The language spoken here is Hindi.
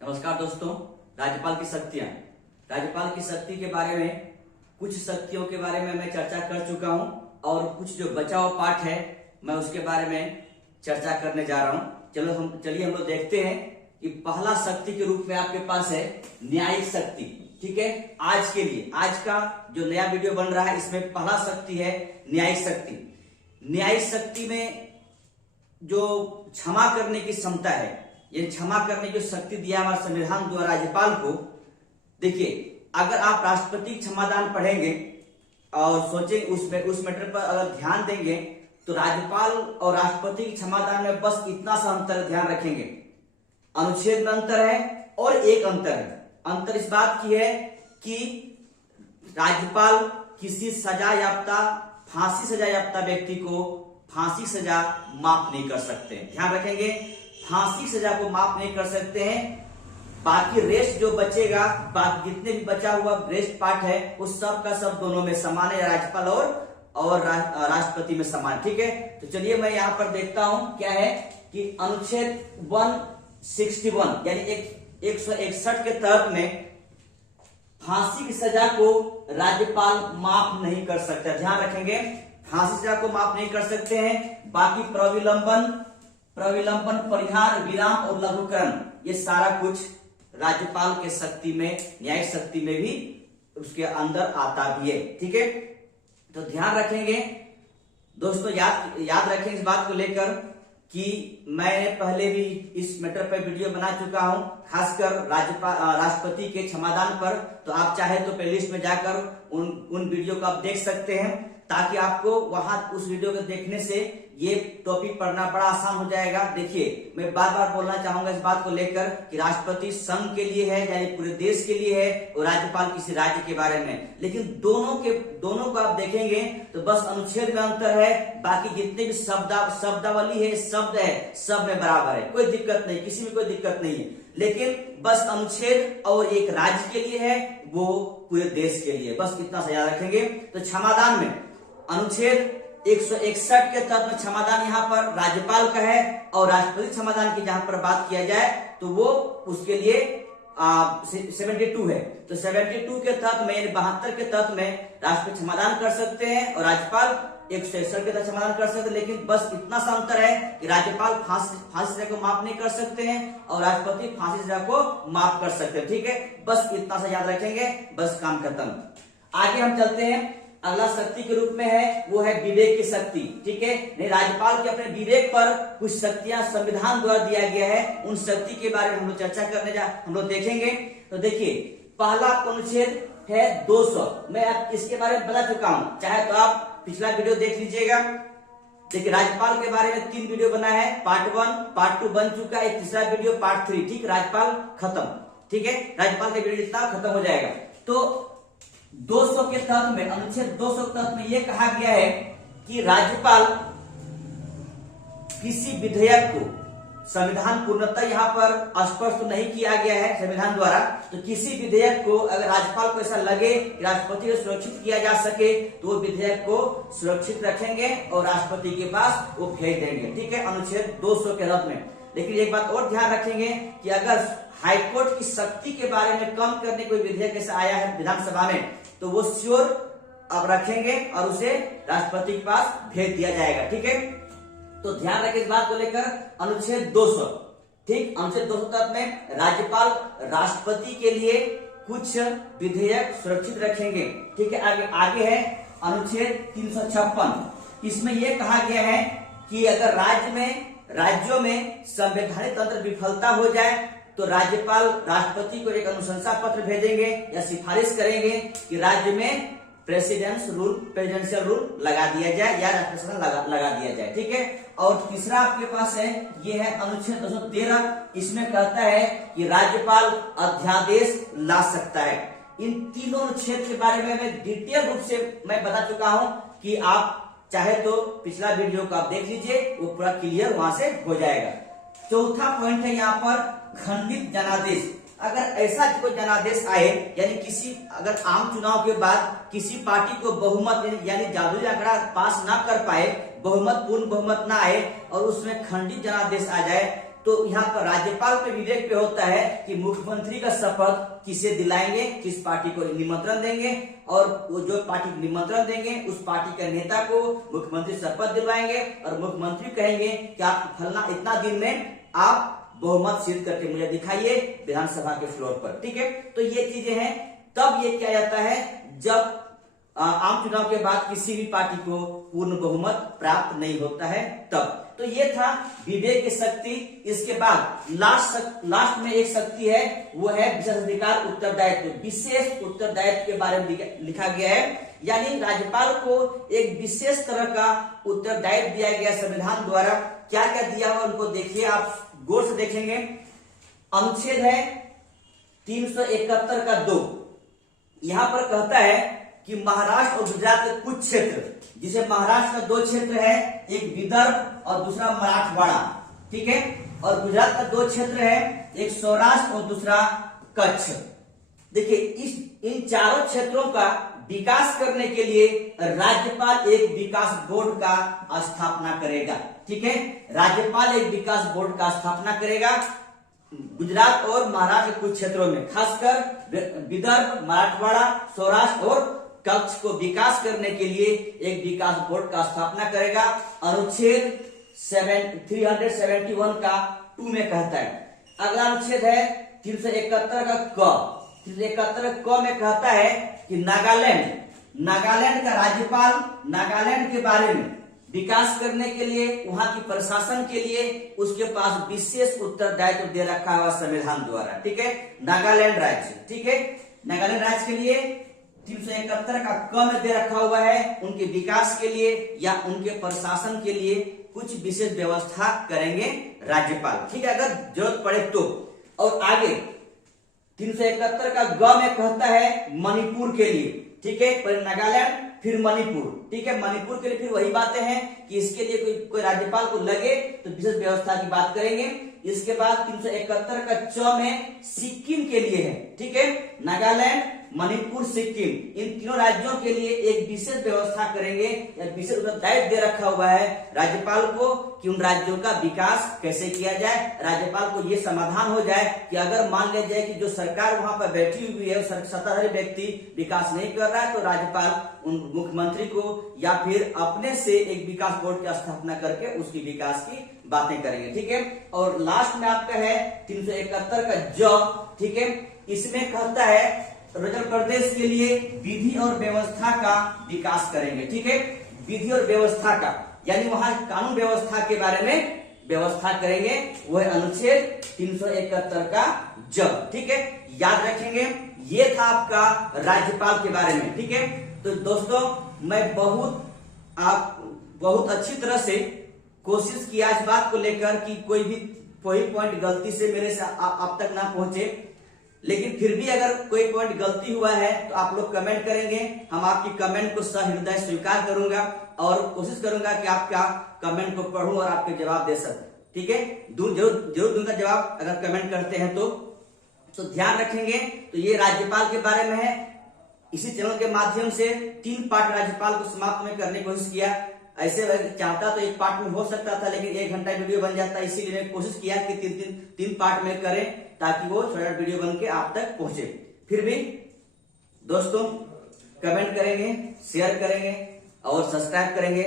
नमस्कार दोस्तों। राज्यपाल की शक्तियां, राज्यपाल की शक्ति के बारे में कुछ शक्तियों के बारे में मैं चर्चा कर चुका हूं और कुछ जो बचा हुआ पाठ है मैं उसके बारे में चर्चा करने जा रहा हूं। चलिए हम लोग देखते हैं कि पहला शक्ति के रूप में आपके पास है न्यायिक शक्ति। ठीक है, आज के लिए आज का जो नया वीडियो बन रहा है इसमें पहला शक्ति है न्यायिक शक्ति। न्यायिक शक्ति में जो क्षमा करने की क्षमता है, ये क्षमा करने की शक्ति दिया हमारे संविधान द्वारा राज्यपाल को। देखिए, अगर आप राष्ट्रपति क्षमादान पढ़ेंगे और सोचेंगे उस मैटर पर अगर ध्यान देंगे तो राज्यपाल और राष्ट्रपति की क्षमादान में बस इतना सा अंतर ध्यान रखेंगे। अनुच्छेद में अंतर है और एक अंतर है। अंतर इस बात की है कि राज्यपाल किसी सजा याफ्ता फांसी सजा याफ्ता व्यक्ति को फांसी सजा माफ नहीं कर सकते। ध्यान रखेंगे, फांसी सजा को माफ नहीं कर सकते हैं। बाकी रेस्ट जो बचेगा, बाकी जितने भी बचा हुआ रेस्ट पार्ट है उस सब का सब दोनों में समान है, राज्यपाल और राष्ट्रपति में समान। ठीक है, तो चलिए मैं यहां पर देखता हूं क्या है कि अनुच्छेद 161 यानी 161 के तहत में फांसी की सजा को राज्यपाल माफ नहीं कर सकता। ध्यान रखेंगे, फांसी सजा को माफ नहीं कर सकते हैं। बाकी प्रविलंबन, परिहार, विराम और लघुकरण ये सारा कुछ राज्यपाल के शक्ति में, न्यायिक शक्ति में भी उसके अंदर आता भी है। ठीक है, तो ध्यान रखेंगे दोस्तों, याद रखें इस बात को लेकर कि मैंने पहले भी इस मैटर पर वीडियो बना चुका हूं, खासकर राष्ट्रपति के क्षमादान पर। तो आप चाहे तो प्लेलिस्ट में जाकर उन वीडियो को आप देख सकते हैं, ताकि आपको वहां उस वीडियो को देखने से ये टॉपिक पढ़ना बड़ा आसान हो जाएगा। देखिए, मैं बार बार बोलना चाहूंगा इस बात को लेकर कि राष्ट्रपति संघ के लिए है यानी पूरे देश के लिए है और राज्यपाल किसी राज्य के बारे में। लेकिन दोनों को आप देखेंगे तो बस अनुच्छेद में अंतर है, बाकी जितने भी शब्दावली है, शब्द है, सब में बराबर है, कोई दिक्कत नहीं, किसी में कोई दिक्कत नहीं है। लेकिन बस अनुच्छेद और एक राज्य के लिए है, वो पूरे देश के लिए, बस इतना सा याद रखेंगे। तो क्षमादान में अनुच्छेद 161 के तहत में क्षमादान यहाँ पर राज्यपाल का है और राष्ट्रपति क्षमादान की जहां पर बात किया जाए तो वो उसके लिए 72 है। तो 72 के तहत में, 72 के तहत में राष्ट्रपति क्षमादान कर सकते हैं और राज्यपाल 161 के तहत क्षमादान कर सकते हैं। लेकिन बस इतना सा अंतर है कि राज्यपाल फांसी सजा को माफ नहीं कर सकते हैं और राष्ट्रपति फांसी सजा को माफ कर सकते हैं। ठीक है, बस इतना सा याद रखेंगे, बस काम खत्म। आगे हम चलते हैं, अगला शक्ति के रूप में है वो है विवेक की शक्ति। ठीक है, नहीं, राज्यपाल के अपने विवेक पर कुछ शक्तियां संविधान द्वारा दिया गया है, उन शक्ति के बारे में हम लोग चर्चा हम लोग देखेंगे। तो देखिए, पहला अनुच्छेद है 200। मैं आप इसके बारे में बता चुका हूं, चाहे तो आप पिछला वीडियो देख लीजिएगा। देखिए, राज्यपाल के बारे में 3 वीडियो बना है, पार्ट 1, पार्ट 2 बन चुका है, तीसरा वीडियो पार्ट 3। ठीक, राज्यपाल खत्म। ठीक है, राज्यपाल का वीडियो जितना खत्म हो जाएगा। तो 200 के तहत में, अनुच्छेद 200 के तहत में यह कहा गया है कि राज्यपाल किसी विधेयक को, संविधान पूर्णतः यहाँ पर स्पष्ट नहीं किया गया है संविधान द्वारा, तो किसी विधेयक को अगर राज्यपाल को ऐसा लगे कि राष्ट्रपति को सुरक्षित किया जा सके तो वो विधेयक को सुरक्षित रखेंगे और राष्ट्रपति के पास वो भेज देंगे। ठीक है, अनुच्छेद 200 के तहत में। लेकिन एक बात और ध्यान रखेंगे कि अगर हाईकोर्ट की शक्ति के बारे में कम करने कोई विधेयक ऐसा आया है विधानसभा में तो वो श्योर अब रखेंगे और उसे राष्ट्रपति के पास भेज दिया जाएगा। ठीक है, तो ध्यान रखें इस बात को लेकर। अनुच्छेद 200, ठीक, अनुच्छेद 200 तक में राज्यपाल राष्ट्रपति के लिए कुछ विधेयक सुरक्षित रखेंगे। ठीक है, आगे है अनुच्छेद 356। इसमें यह कहा गया है कि अगर राज्यों में संवैधानिक तंत्र विफलता हो जाए तो राज्यपाल राष्ट्रपति को एक अनुशंसा पत्र भेजेंगे या सिफारिश करेंगे कि राज्य में प्रेसिडेंशियल रूल लगा दिया जाए या राष्ट्रपति लगा दिया जाए। ठीक है, और तीसरा आपके पास है, ये है अनुच्छेद 213। इसमें कहता है कि राज्यपाल अध्यादेश ला सकता है। इन तीनों अनुच्छेद के बारे में मैं डिटेल रूप से मैं बता चुका हूं कि आप चाहे तो पिछला वीडियो को आप देख लीजिए, वो पूरा क्लियर वहां से हो जाएगा। चौथा पॉइंट है यहाँ पर खंडित जनादेश। अगर ऐसा कोई जनादेश आए, यानी अगर आम चुनाव के बाद किसी पार्टी को बहुमत यानी जादुई आंकड़ा पास ना कर पाए, पूर्ण बहुमत ना आए और उसमें खंडित जनादेश आ जाए तो यहाँ पर राज्यपाल पे विवेक पे होता है कि मुख्यमंत्री का शपथ किसे दिलाएंगे, किस पार्टी को निमंत्रण देंगे, और वो जो पार्टी को निमंत्रण देंगे उस पार्टी के नेता को मुख्यमंत्री शपथ दिलवाएंगे और मुख्यमंत्री कहेंगे कि आप फलना इतना दिन में आप बहुमत सिद्ध करके मुझे दिखाइए विधानसभा के फ्लोर पर। ठीक है, तो ये चीजें हैं। तब ये किया जाता है जब आम चुनाव के बाद किसी भी पार्टी को पूर्ण बहुमत प्राप्त नहीं होता है तब। तो ये था विवेक की शक्ति। इसके बाद लास्ट में एक शक्ति है, वो है विशेषाधिकार उत्तरदायित्व। विशेष उत्तरदायित्व के बारे में लिखा गया है, यानी राज्यपाल को एक विशेष तरह का उत्तरदायित्व दिया गया संविधान द्वारा। क्या क्या दिया हुआ उनको देखिए, आप गौर से देखेंगे। अनुच्छेद है 371 का 2, यहां पर कहता है कि महाराष्ट्र और गुजरात के कुछ क्षेत्र, जिसे महाराष्ट्र का 2 क्षेत्र है, एक विदर्भ और दूसरा मराठवाड़ा, ठीक है, और गुजरात का 2 क्षेत्र है, एक सौराष्ट्र और दूसरा कच्छ। देखिए इन चारों क्षेत्रों का विकास करने के लिए राज्यपाल एक विकास बोर्ड का स्थापना करेगा। ठीक है, राज्यपाल एक विकास बोर्ड का स्थापना करेगा गुजरात और महाराष्ट्र के कुछ क्षेत्रों में, खासकर विदर्भ, मराठवाड़ा, सौराष्ट्र और कच्छ को विकास करने के लिए एक विकास बोर्ड का स्थापना करेगा। अनुच्छेद 371 का 2 में कहता है। अगला अनुच्छेद है 371 का क। 371 क में कहता है कि नागालैंड का राज्यपाल नागालैंड के बारे में विकास करने के लिए, वहां की प्रशासन के लिए उसके पास विशेष उत्तरदायित्व दे रखा हुआ संविधान द्वारा। ठीक है, नागालैंड राज्य, ठीक है, नागालैंड राज्य के लिए 371 का क में दे रखा हुआ है, उनके विकास के लिए या उनके प्रशासन के लिए कुछ विशेष व्यवस्था करेंगे राज्यपाल। ठीक है, अगर जरूरत पड़े तो। और आगे 371 का ग में कहता है मणिपुर के लिए। ठीक है, पहले नागालैंड फिर मणिपुर। ठीक है, मणिपुर के लिए फिर वही बातें हैं कि इसके लिए कोई राज्यपाल को लगे तो विशेष व्यवस्था की बात करेंगे। इसके बाद 371 का च में सिक्किम के लिए है। ठीक है, नागालैंड, मणिपुर, सिक्किम, इन तीनों राज्यों के लिए एक विशेष व्यवस्था करेंगे या विशेष उत्तरदायित्व दे रखा हुआ है राज्यपाल को कि उन राज्यों का विकास कैसे किया जाए। राज्यपाल को ये समाधान हो जाए कि अगर मान लिया जाए कि जो सरकार वहां पर बैठी हुई है, सत्ताधारी व्यक्ति विकास नहीं कर रहा है, तो राज्यपाल उन मुख्यमंत्री को या फिर अपने से एक विकास बोर्ड की स्थापना करके उसकी विकास की बातें करेंगे। ठीक है, और लास्ट में आपका है 371 का ज। ठीक है, इसमें कहता है अरुणाचल प्रदेश के लिए विधि और व्यवस्था का विकास करेंगे। ठीक है, विधि और व्यवस्था का, यानी वहां कानून व्यवस्था के बारे में व्यवस्था करेंगे, वह अनुच्छेद 371 का ज। ठीक है, याद रखेंगे। ये था आपका राज्यपाल के बारे में। ठीक है, तो दोस्तों मैं बहुत अच्छी तरह से कोशिश किया इस बात को लेकर कि कोई पॉइंट गलती से मेरे से आप तक ना पहुंचे, लेकिन फिर भी अगर कोई पॉइंट गलती हुआ है तो आप लोग कमेंट करेंगे, हम आपकी कमेंट को सहृदय स्वीकार करूंगा और कोशिश करूंगा कि आपका कमेंट को पढ़ूं और आपके जवाब दे सकूं। ठीक है, जरूर दूंगा जवाब अगर कमेंट करते हैं तो ध्यान रखेंगे। तो ये राज्यपाल के बारे में है। इसी चैनल के माध्यम से 3 पार्ट राज्यपाल को समाप्त में करने की कोशिश किया। ऐसे चाहता तो 1 पार्ट में हो सकता था, लेकिन 1 घंटा वीडियो बन जाता, इसीलिए मैंने कोशिश किया कि 3 पार्ट में करें ताकि वो छोटा वीडियो बन के आप तक पहुंचे। फिर भी दोस्तों कमेंट करेंगे, शेयर करेंगे और सब्सक्राइब करेंगे।